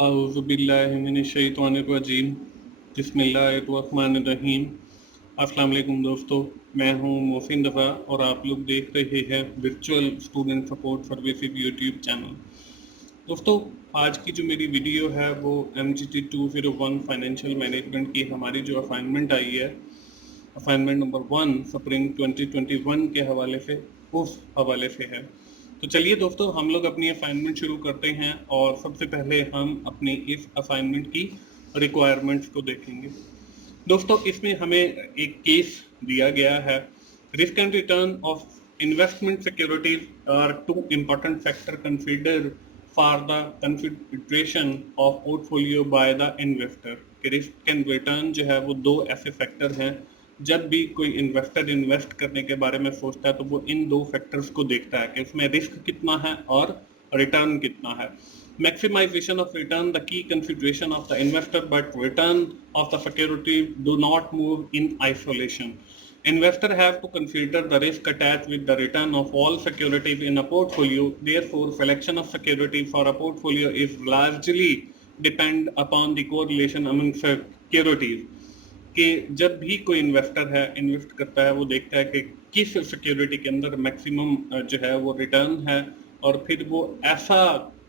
औज़ुबिल्लाहिमिनश्शैतानिर्रजीम बिस्मिल्लाहिर्रहमानिर्रहीम। अस्सलाम वालेकुम दोस्तों, मैं हूं मोहसिन रफ़ा और आप लोग देख रहे हैं virtual student support services YouTube channel. दोस्तों, आज की जो मेरी वीडियो है वो MGT 201 फाइनेंशियल मैनेजमेंट की हमारी जो असाइनमेंट आई है, असाइनमेंट नंबर 1 स्प्रिंग 2021 के हवाले से, उस हवाले से है। तो चलिए दोस्तों, हम लोग अपनी असाइनमेंट शुरू करते हैं और सबसे पहले हम अपनी इस असाइनमेंट की रिक्वायरमेंट्स को देखेंगे। दोस्तों, इसमें हमें एक केस दिया गया है। Risk and return of investment securities are two important factor consider for the consideration of portfolio by the investor. Risk and return जो है वो दो ऐसे फैक्टर हैं, जब भी कोई इन्वेस्टर इन्वेस्ट करने के बारे में सोचता है तो वो इन दो फैक्टर्स को देखता है कि उसमें रिस्क कितना है और रिटर्न कितना है। Maximization of return the key consideration of the investor, but return of the security do not move in isolation. Investor have to consider the risk attached with the return of all securities in a portfolio. Therefore, selection of security for a portfolio is largely depend upon the correlation among securities. कि जब भी कोई investor है invest करता है वो देखता है कि किस सिक्योरिटी के अंदर मैक्सिमम जो है वो रिटर्न है, और फिर वो ऐसा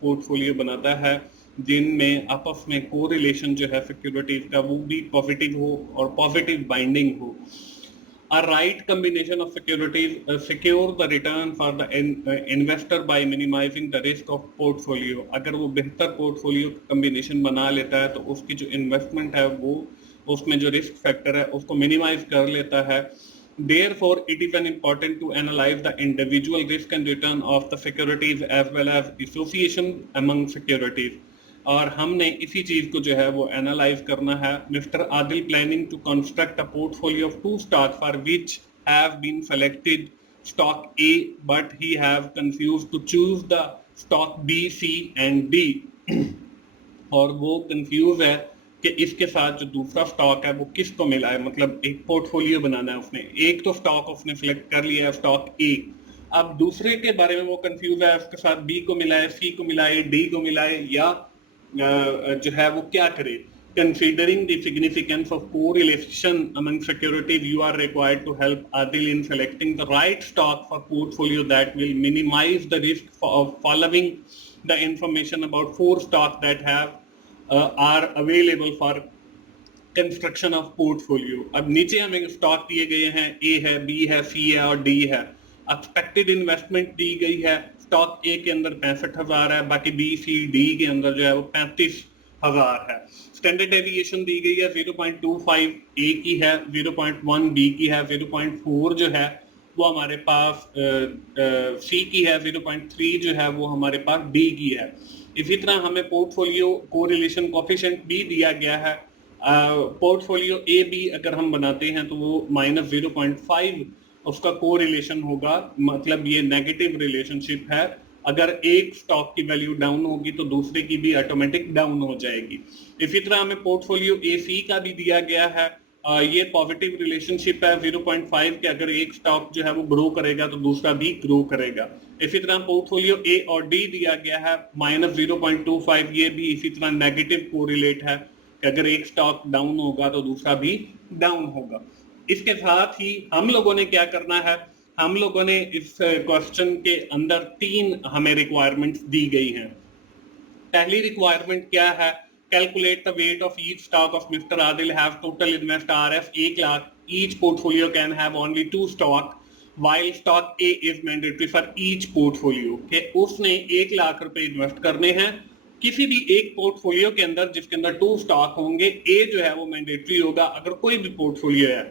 पोर्टफोलियो बनाता है जिनमें आपस में कोरिलेशन जो है सिक्योरिटीज का वो भी पॉजिटिव हो और पॉजिटिव बाइंडिंग हो। A right combination of securities secure the return for the investor by minimizing the risk of portfolio. अगर वो बेहतर पोर्टफोलियो कम्बिनेशन बना लेता है तो उसकी जो इन्वेस्टमेंट है वो उसमें जो रिस्क फैक्टर है उसको मिनिमाइज कर लेता है। Therefore, it is important to analyze the individual risk and return of the securities as well as association among securities. और हमने इसी चीज को जो है वो एनालाइज करना है। Mister Adil planning to construct a portfolio of 2 stock for which have been selected stock A, but he have confuse to choose the stock B, C and D. और वो कंफ्यूज है कि इसके साथ जो दूसरा स्टॉक है वो किसको मिला है। मतलब एक पोर्टफोलियो बनाना है उसने, एक तो स्टॉक उसने सिलेक्ट कर लिया है स्टॉक ए, अब दूसरे के बारे में वो कंफ्यूज है, उसके साथ बी को मिला है, सी को मिला है, डी को मिला है, या जो है वो क्या करे। Considering the significance of correlation among securities, you are required to help Adil in selecting the right stock for portfolio that will minimize the risk of following the information about 4 stocks that are available for construction of portfolio. अब नीचे हमें stock दिए गए हैं, ए है, B है, सी है और डी है। एक्सपेक्टेड इन्वेस्टमेंट दी गई है, स्टॉक ए के अंदर 65,000 है, बाकी बी, सी, डी के अंदर जो है वो 35,000 है। स्टैंडर्ड डेविएशन दी गई है 0.25 ए की है, 0.1 बी की है, 0.4 जो है वो हमारे पास सी की है, 0.3 जो है वो हमारे पास डी की है। इसी तरह हमें पोर्टफोलियो कोरिलेशन कोफिशिएंट भी दिया गया है। पोर्टफोलियो ए बी अगर हम बनाते हैं तो वो -0.5 उसका कोरिलेशन होगा, मतलब ये नेगेटिव रिलेशनशिप है। अगर एक स्टॉक की वैल्यू डाउन होगी तो दूसरे की भी ऑटोमेटिक डाउन हो जाएगी। इसी तरह हमें पोर्टफोलियो ए सी का भी दिया गया है, ये पॉजिटिव रिलेशनशिप है 0.5 के, अगर एक स्टॉक जो है वो ग्रो करेगा तो दूसरा भी ग्रो करेगा। इसी तरह पोर्टफोलियो ए और डी दिया गया है -0.25, ये भी इसी तरह नेगेटिव कोरिलेट है कि अगर एक स्टॉक डाउन होगा तो दूसरा भी डाउन होगा। इसके साथ ही हम लोगों ने क्या करना है, हम लोगों ने इस क्वेश्चन के अंदर 3 हमें रिक्वायरमेंट्स दी गई हैं। पहली रिक्वायरमेंट क्या है, calculate the weight of each stock of mister Adil have total invest RF 1 lakh, each portfolio can have only 2 stock while stock A is mandatory for each portfolio। के उसने 1 लाख रुपए इन्वेस्ट करने हैं किसी भी एक पोर्टफोलियो के अंदर जिसके अंदर 2 स्टॉक होंगे। ए जो है वो मैंडेटरी होगा अगर कोई भी पोर्टफोलियो है।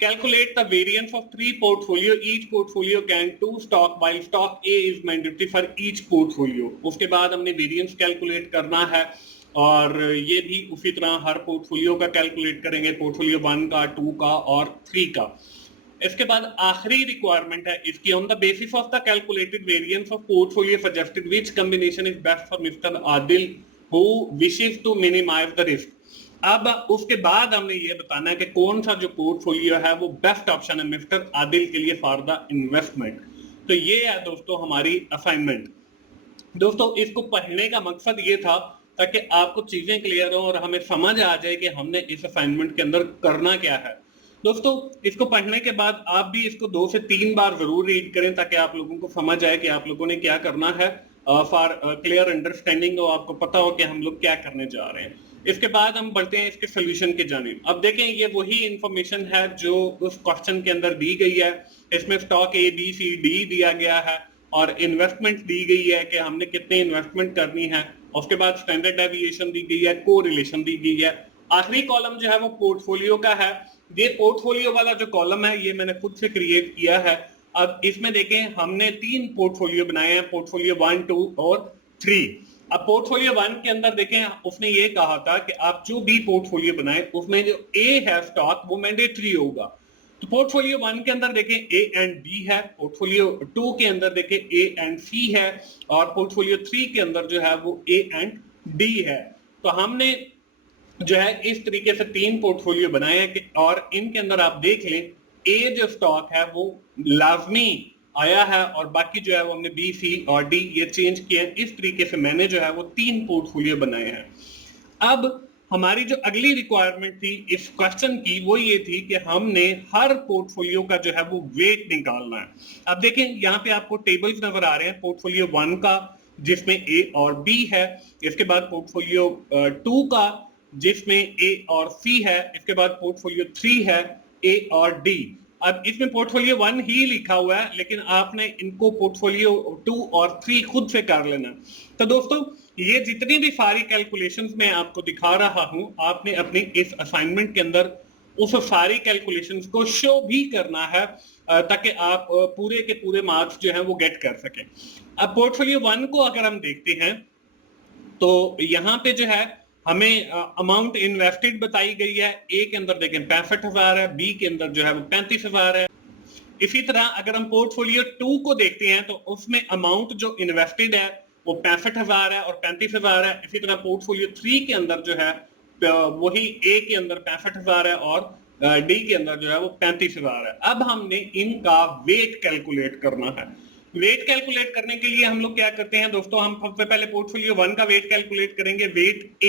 Calculate the variance of 3 portfolio, each portfolio can 2 stock while stock A is mandatory for each portfolio. उसके बाद हमने वेरिएंस कैलकुलेट करना है और ये भी उसी तरह हर पोर्टफोलियो का कैलकुलेट करेंगे, पोर्टफोलियो 1 का, 2 का और 3 का। इसके बाद आखिरी रिक्वायरमेंट है इसकी, on the basis of the calculated variance of portfolio suggested which combination is best for Mister Adil who wishes to minimise the risk. अब उसके बाद हमने ये बताना है कि कौन सा जो पोर्टफोलियो है वो बेस्ट ऑप्शन है मिस्टर आदिल के लिए फॉर द इन्वेस्टमेंट। तो ये है दोस्तों हमारी असाइनमेंट। दोस्तों इसको पढ़ने का मकसद ये था ताकि आपको चीजें क्लियर हो और हमें समझ आ जाए कि हमने इस असाइनमेंट के अंदर करना क्या है। दोस्तों, इसको पढ़ने के बाद आप भी इसको 2 से 3 बार जरूर रीड करें ताकि आप लोगों को समझ आए कि आप लोगों ने क्या करना है, फॉर क्लियर अंडरस्टैंडिंग हो, आपको पता हो कि हम लोग क्या करने जा रहे हैं। इसके बाद हम बढ़ते हैं इसके सोल्यूशन की जानिब। अब देखें, ये वही इंफॉर्मेशन है जो उस क्वेश्चन के अंदर दी गई है। इसमें stock A B C D दिया गया है और इन्वेस्टमेंट दी गई है कि हमने कितनी इन्वेस्टमेंट करनी है। उसके बाद स्टैंडर्ड डेविएशन दी गई है, को रिलेशन दी गई है। आखिरी कॉलम जो है वो पोर्टफोलियो का है। ये पोर्टफोलियो वाला जो कॉलम है ये मैंने खुद से क्रिएट किया है। अब इसमें देखें, हमने 3 पोर्टफोलियो बनाए हैं, पोर्टफोलियो 1, 2 और 3। अब पोर्टफोलियो 1 के अंदर देखें, उसने ये कहा था कि आप जो भी पोर्टफोलियो बनाए उसमें जो ए है स्टॉक वो मैंडेटरी होगा। तो पोर्टफोलियो 1 के अंदर देखें ए एंड बी है, पोर्टफोलियो 2 के अंदर देखें ए एंड सी है और पोर्टफोलियो 3 के अंदर जो है वो ए एंड डी है। तो हमने जो है इस तरीके से 3 पोर्टफोलियो बनाए हैं और इनके अंदर आप देख लें, ए जो स्टॉक है वो लाजमी आया है और बाकी जो है वो हमने बी सी और डी ये चेंज किए हैं। इस तरीके से मैंने जो है वो 3 पोर्टफोलियो बनाए हैं। अब हमारी जो अगली रिक्वायरमेंट थी इस क्वेश्चन की वो ये थी कि हमने हर पोर्टफोलियो का जो है वो वेट निकालना है। अब देखें, यहाँ पे आपको टेबल्स नजर आ रहे हैं पोर्टफोलियो 1 का जिसमें ए और बी है, इसके बाद पोर्टफोलियो 2 का जिसमें ए और सी है, इसके बाद पोर्टफोलियो 3 है ए और डी। अब इसमें पोर्टफोलियो 1 ही लिखा हुआ है लेकिन आपने इनको पोर्टफोलियो 2 और 3 खुद से कर लेना। तो दोस्तों, ये जितनी भी सारी कैलकुलेशंस मैं आपको दिखा रहा हूं, आपने अपनी इस असाइनमेंट के अंदर उस सारी कैलकुलेशंस को शो भी करना है ताकि आप पूरे के पूरे मार्क्स जो हैं वो गेट कर सकें। अब पोर्टफोलियो 1 को अगर हम देखते हैं तो यहाँ पे जो है हमें अमाउंट इन्वेस्टेड बताई गई है। ए के अंदर देखें 65,000 है, बी के अंदर जो है वो 35,000 है। इसी तरह अगर हम पोर्टफोलियो 2 को देखते हैं तो उसमें अमाउंट जो इन्वेस्टेड है वो 65,000 है और 35,000 है। इसी तरह पोर्टफोलियो 3 के अंदर जो है वही ए के अंदर 65,000 है और डी के अंदर जो है वो 35,000 है। अब हमने इनका वेट कैलकुलेट करना है। वेट कैलकुलेट करने के लिए हम लोग क्या करते हैं दोस्तों, हम सबसे पहले पोर्टफोलियो 1 का वेट कैलकुलेट करेंगे। वेट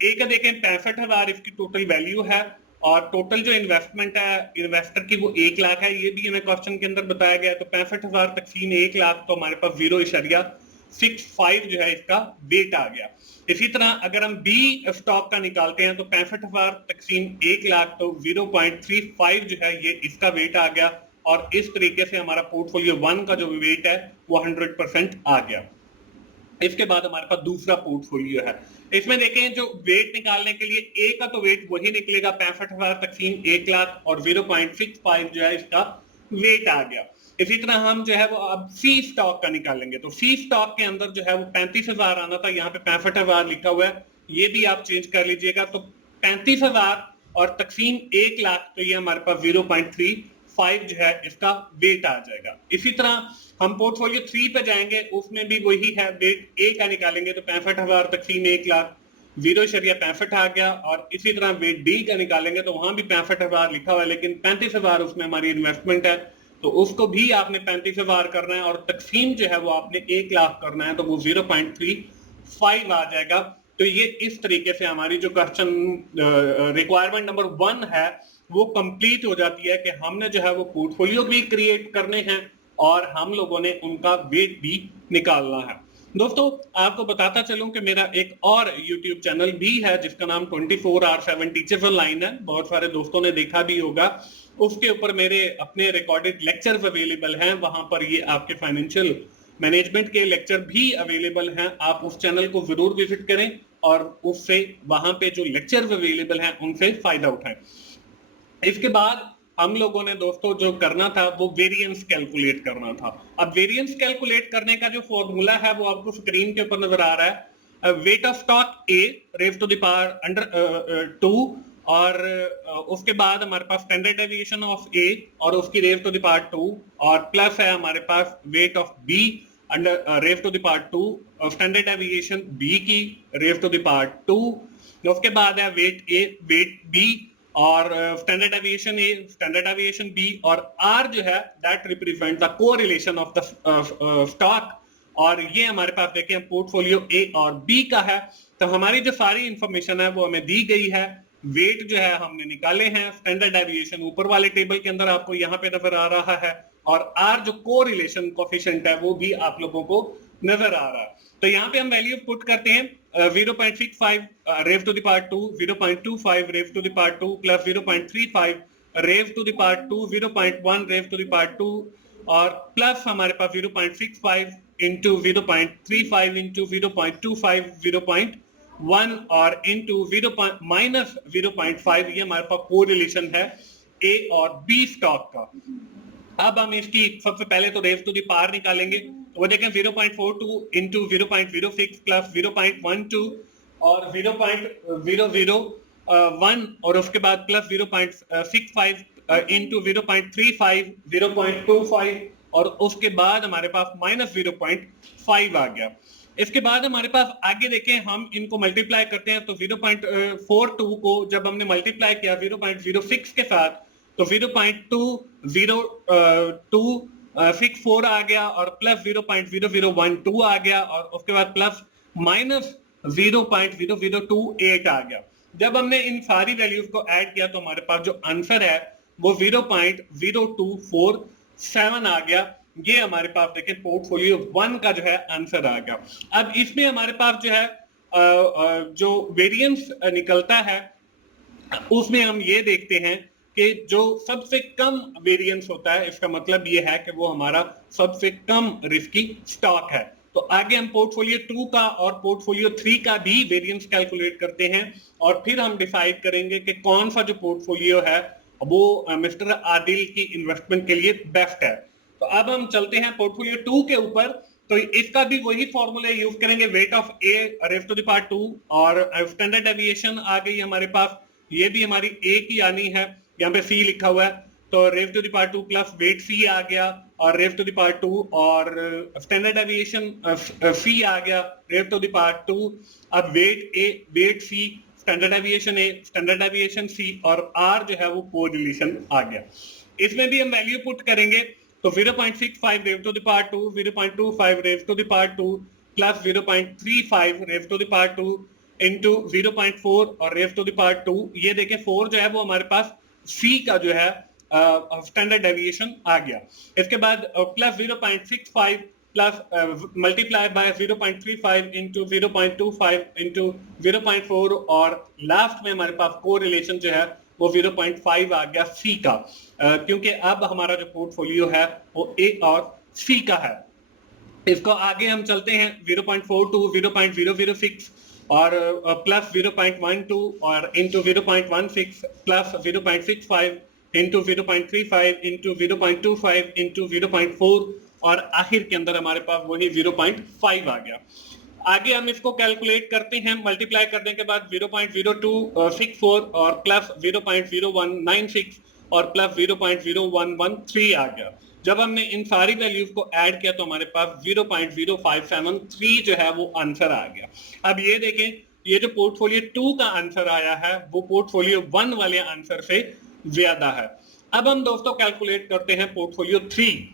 ए का देखें 65,000 इसकी टोटल वैल्यू है और टोटल जो इन्वेस्टमेंट है इन्वेस्टर की वो 1 लाख है। ये भी हमें क्वेश्चन के अंदर बताया गया है। तो 65,000 तकसीम 1 लाख तो हमारे पास 0.65 जो है इसका वेट आ गया। इसी तरह अगर हम बी स्टॉक का निकालते हैं तो 65,000 तकसीम 1 लाख तो 0.35 जो है ये इसका वेट आ गया और इस तरीके से हमारा पोर्टफोलियो 1 का जो वेट है वो 100% आ गया। इसके बाद हमारे पास दूसरा पोर्टफोलियो है। इसमें देखें जो वेट निकालने के लिए ए का तो वेट वही निकलेगा 65,000 तकसीम 1 लाख और 0.65 जो है इसका वेट आ गया। इसी तरह हम जो है वो अब सी स्टॉक का निकालेंगे तो सी स्टॉक के अंदर जो है वो 35,000 आना था, यहाँ पे 65,000 लिखा हुआ है, ये भी आप चेंज कर लीजिएगा। तो 35,000 और तकसीम 1 लाख तो ये हमारे पास 0.35 जो है इसका वेट आ जाएगा। इसी तरह हम पोर्टफोलियो 3 पे जाएंगे, उसमें भी वही है, वेट ए का निकालेंगे तो 65,000 तकसीम 1 लाख 0.65 आ गया और इसी तरह वेट डी का निकालेंगे तो वहां भी 65,000 लिखा हुआ है लेकिन 35,000 उसमें हमारी इन्वेस्टमेंट है तो उसको भी आपने 35,000 करना है और तकसीम जो है वो आपने 1 लाख करना है तो वो 0.35 आ जाएगा। तो ये इस तरीके से हमारी जो क्वेश्चन रिक्वायरमेंट नंबर 1 है वो कंप्लीट हो जाती है कि हमने जो है वो पोर्टफोलियो भी क्रिएट करने हैं और हम लोगों ने उनका वेट भी निकालना है। दोस्तों, आपको बताता चलूं कि मेरा एक और YouTube चैनल भी है जिसका नाम 24/7 टीचर्स ऑनलाइन है, बहुत सारे दोस्तों ने देखा भी होगा। उसके ऊपर मेरे अपने रिकॉर्डेड लेक्चर्स अवेलेबल हैं, वहां पर ये आपके फाइनेंशियल मैनेजमेंट के लेक्चर भी अवेलेबल हैं। आप उस चैनल को जरूर विजिट करें और उससे वहां पे जो लेक्चर्स अवेलेबल हैं उनसे फायदा उठाएं। इसके बाद हम लोगों ने दोस्तों जो करना था वो वेरिएंस कैलकुलेट करना था। अब वेरिएंस कैलकुलेट करने का जो फॉर्मूला है वो आपको स्क्रीन के ऊपर नजर आ रहा है। Weight of stock A raise to the power under 2 और उसके बाद हमारे पास स्टैंडर्ड डेविएशन ऑफ ए और उसकी रेज़ टू द पावर 2 और प्लस है हमारे पास weight of B under raise to the power 2 और स्टैंडर्ड डेविएशन बी की रेज़ टू द पावर 2। उसके बाद है वेट ए वेट बी और standard deviation A standard deviation B और आर जो है that represent the correlation of the stock और ये हमारे पास देखें पोर्टफोलियो ए और बी का है। तो हमारी जो सारी इंफॉर्मेशन है वो हमें दी गई है, वेट जो है हमने निकाले हैं, स्टैंडर्ड डेविएशन ऊपर वाले टेबल के अंदर आपको यहाँ पे नजर आ रहा है, और आर जो कोरिलेशन कोफिशिएंट है वो भी आप लोगों को नजर आ रहा है। तो यहाँ पे हम वैल्यू पुट करते हैं 0.65 raise to the power 2, 0.25 raise to the power 2 plus 0.35 raise to the power 2, 0.1 raise to the power 2 और प्लस हमारे पास 0.65 इंटू 0.35 इंटू 0.25 0.1 और इंटू माइनस 0.5, ये हमारे पास कोरिलेशन है ए और बी स्टॉक का। अब हम इसकी सबसे पहले तो रेव टू द पावर निकालेंगे, तो वो देखें 0.42 इंटू 0.06 प्लस 0.12 और 0.001 और उसके बाद प्लस 0.65 इंटू 0.35 0.25 और उसके बाद हमारे पास माइनस 0.5 आ गया। इसके बाद हमारे पास आगे देखें, हम इनको मल्टीप्लाई करते हैं, तो 0.42 को जब हमने मल्टीप्लाई किया 0.06 के साथ तो 0.20264 आ गया और प्लस 0.0012 आ गया और उसके बाद प्लस माइनस 0.0028 आ गया। जब हमने इन सारी वैल्यूज को ऐड किया तो हमारे पास जो आंसर है वो 0.0247 आ गया। ये हमारे पास देखें पोर्टफोलियो 1 का जो है आंसर आ गया। अब इसमें हमारे पास जो है जो वेरिएंस निकलता है उसमें हम ये देखते हैं कि जो सबसे कम वेरिएंस होता है, इसका मतलब ये है कि वो हमारा सबसे कम रिस्की स्टॉक है। तो आगे हम पोर्टफोलियो 2 का और पोर्टफोलियो 3 का भी वेरिएंस कैलकुलेट करते हैं और फिर हम डिसाइड करेंगे कि कौन सा जो पोर्टफोलियो है वो मिस्टर आदिल की इन्वेस्टमेंट के लिए बेस्ट है। तो अब हम चलते हैं पोर्टफोलियो 2 के ऊपर, तो इसका भी वही फॉर्मूला यूज करेंगे, weight of A raise to the power 2 और स्टैंडर्ड डेविएशन आ गई हमारे पास, ये भी हमारी ए की आनी है, यहाँ पे सी लिखा हुआ है, तो raise to the power 2 plus weight C आ गया और रेव टू द पावर 2 और स्टैंडर्ड डेविएशन सी आ गया रेव टू द पावर 2। अब wait A wait C standard deviation A standard deviation सी और आर जो है वो कोरिलेशन आ गया। इसमें भी हम वैल्यू पुट करेंगे, तो 0.65 raise to the power 2, 0.25 raise to the power 2 plus 0.35 raise to the power 2 into 0.4 और रेव टू द पावर 2। ये देखें 4 जो है वो हमारे पास सी का जो है स्टैंडर्ड डेविएशन आ गया। इसके बाद plus 0.65 plus multiply by 0.35 into 0.25 into 0.4 और लास्ट में हमारे पास कोरिलेशन जो है वो 0.5 आ गया सी का, क्योंकि अब हमारा जो पोर्टफोलियो है वो ए और सी का है। इसको आगे हम चलते हैं 0.42 0.006 और प्लस 0.12 और into 0.16 plus 0.65 into 0.35 into 0.25 into 0.4 और आखिर के अंदर हमारे पास वही 0.5 आ गया। आगे हम इसको कैलकुलेट करते हैं, मल्टीप्लाई करने के बाद 0.0264 और प्लस 0.0196 और प्लस 0.0113 आ गया। जब हमने इन सारी वैल्यूज को ऐड किया तो हमारे पास 0.0573 जो है वो आंसर आ गया। अब ये देखें, ये जो पोर्टफोलियो 2 का आंसर आया है वो पोर्टफोलियो 1 वाले आंसर से ज्यादा है। अब हम दोस्तों कैलकुलेट करते हैं पोर्टफोलियो 3।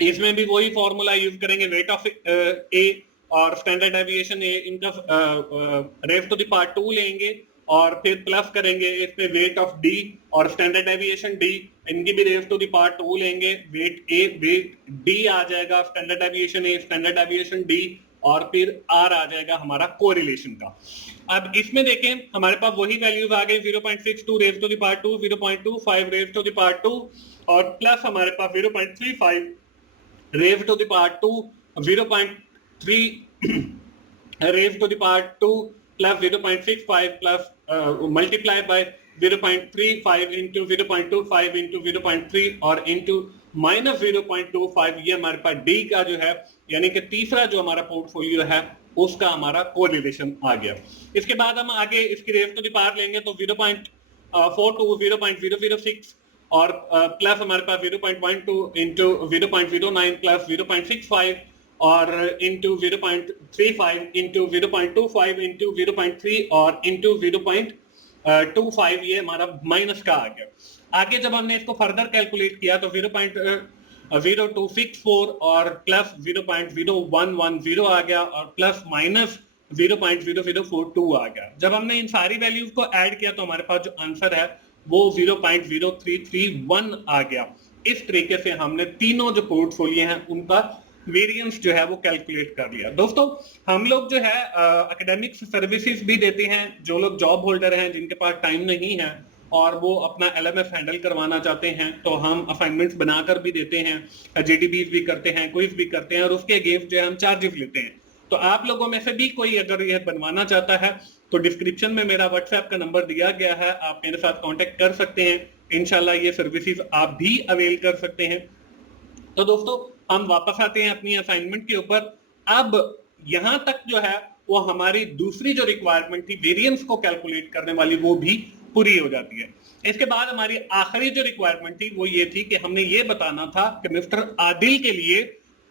इसमें भी वही फॉर्मूला यूज करेंगे, वेट ऑफ ए और स्टैंडर्ड डेविएशन ए, इनका रेव टू द पावर 2 लेंगे और फिर प्लस करेंगे इसमें वेट ऑफ डी और स्टैंडर्ड डेविएशन डी, इनकी भी रेव टू द पावर 2 लेंगे, वेट ए वेट डी आ जाएगा, standard deviation A standard deviation D और फिर आर आ जाएगा हमारा कोरिलेशन का। अब इसमें देखें हमारे पास वही वैल्यूज आ गई, 0.62 raise to the power 2, 0.25 raise to the power 2 और प्लस हमारे पास 0.35 raise to the power 2, 0.3 raise to the power 2 plus 0.65 plus multiply by 0.35 into 0.25 into 0.3 और इंटू माइनस 0.25, ये हमारे पास डी का जो है यानी कि तीसरा जो हमारा पोर्टफोलियो है उसका हमारा कोरिलेशन आ गया। इसके बाद हम आगे इसकी रेव टू द पावर लेंगे तो 0.42 0.006 और प्लस हमारे पास 0.12 इंटू 0.09 प्लस 0.65 और इंटू 0.35 इंटू 0.25 इंटू 0.3 और इंटू 0.25, ये हमारा माइनस का आ गया। आगे जब हमने इसको फर्दर कैलकुलेट किया तो 0264 और प्लस 0.0110 आ गया और प्लस माइनस 0.0042 आ गया। जब हमने इन सारी वैल्यूज को ऐड किया तो हमारे पास जो आंसर है वो 0.0331 आ गया। इस तरीके से हमने तीनों जो पोर्टफोलियो हैं उनका वेरिएंस जो है वो कैलकुलेट कर लिया। दोस्तों हम लोग जो है एकेडमिक सर्विसेज भी देते हैं। जो लोग जॉब होल्डर हैं जिनके पास टाइम नहीं है और वो अपना LMS हैंडल करवाना चाहते हैं तो हम असाइनमेंट्स बनाकर भी देते हैं, JTBs भी करते हैं, क्विज भी करते हैं और उसके अगेंस्ट जो है हम चार्जेस लेते हैं। तो आप लोगों में से भी कोई अगर ये बनवाना चाहता है तो डिस्क्रिप्शन में मेरा व्हाट्सएप का नंबर दिया गया है, आप मेरे साथ कांटेक्ट कर सकते हैं। इंशाल्लाह ये सर्विसेज आप भी अवेल कर सकते हैं। तो दोस्तों हम वापस आते हैं अपनी असाइनमेंट के ऊपर। अब यहां तक जो है वो हमारी दूसरी जो रिक्वायरमेंट थी वेरिएंस को कैलकुलेट करने वाली वो भी पूरी हो जाती है। इसके बाद हमारी आखिरी जो रिक्वायरमेंट थी वो ये थी कि हमने ये बताना था कि मिस्टर आदिल के लिए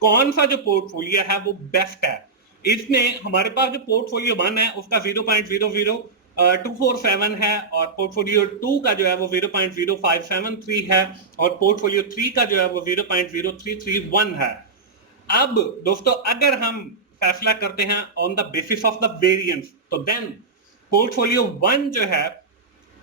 कौन सा जो पोर्टफोलियो है वो बेस्ट है। इसमें हमारे पास जो पोर्टफोलियो 1 है उसका 0.00247 है और पोर्टफोलियो 2 का जो है वो 0.0573 है और पोर्टफोलियो 3 का जो है वो 0.0331 है। अब दोस्तों अगर हम फैसला करते हैं on the basis of the variance तो देन पोर्टफोलियो 1 जो है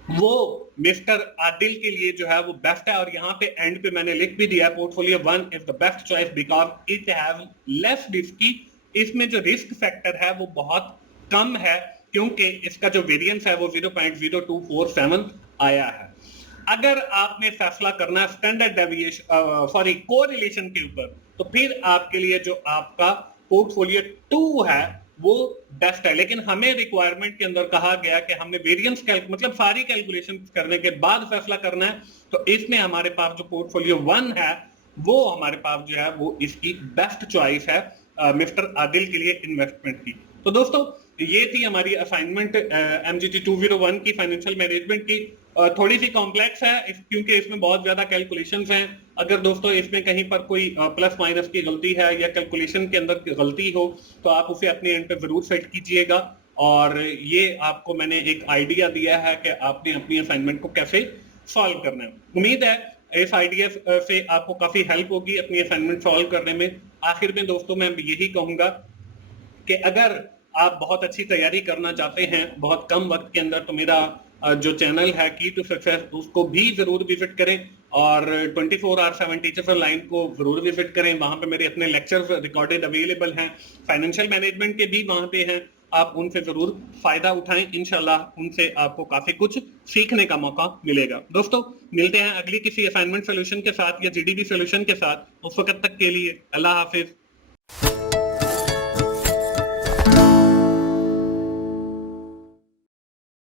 वो मिस्टर आदिल के लिए जो है वो बेस्ट है और यहाँ पे एंड पे मैंने लिख भी दिया portfolio 1 is the best choice because it have less risky. इसमें जो रिस्क फैक्टर है वो बहुत कम है क्योंकि इसका जो वेरिएंस है वो 0.0247 आया है। अगर आपने फैसला करना है स्टैंडर्ड डेविएशन कोरिलेशन के ऊपर तो फिर आपके लिए जो आपका पोर्टफोलियो 2 है वो बेस्ट है। लेकिन हमें रिक्वायरमेंट के अंदर कहा गया कि हमने वेरिएंस मतलब सारी कैलकुलेशन करने के बाद फैसला करना है तो इसमें हमारे पास जो पोर्टफोलियो 1 है वो हमारे पास जो है वो इसकी बेस्ट चॉइस है मिस्टर आदिल के लिए इन्वेस्टमेंट की। तो दोस्तों ये थी हमारी असाइनमेंट MGT 201 की फाइनेंशियल मैनेजमेंट की। थोड़ी सी कॉम्प्लेक्स है क्योंकि इसमें बहुत ज्यादा कैलकुलेशंस हैं। अगर दोस्तों इसमें कहीं पर कोई प्लस माइनस की गलती है या कैलकुलेशन के अंदर गलती हो तो आप उसे अपने एंड पे जरूर सेट कीजिएगा और ये आपको मैंने एक आइडिया दिया है कि आपने अपनी असाइनमेंट को कैसे सॉल्व करना है। उम्मीद है इस आइडिया से आपको काफी हेल्प होगी अपनी असाइनमेंट सॉल्व करने में। आखिर में दोस्तों मैं यही कहूंगा कि अगर आप बहुत अच्छी तैयारी करना चाहते हैं बहुत कम वक्त के अंदर तो मेरा जो चैनल है की टू सक्सेस उसको भी जरूर विजिट करें और 24/7 टीचर्स ऑनलाइन को जरूर विजिट करें। वहां पे मेरे अपने लेक्चर्स रिकॉर्डेड अवेलेबल हैं, फाइनेंशियल मैनेजमेंट के भी वहां पे हैं, आप उनसे जरूर फायदा उठाएं। इंशाल्लाह उनसे आपको काफी कुछ सीखने का मौका मिलेगा। दोस्तों मिलते हैं अगली किसी असाइनमेंट सोल्यूशन के साथ या GDB सोल्यूशन के साथ। उस वक्त तक के लिए अल्लाह हाफिज।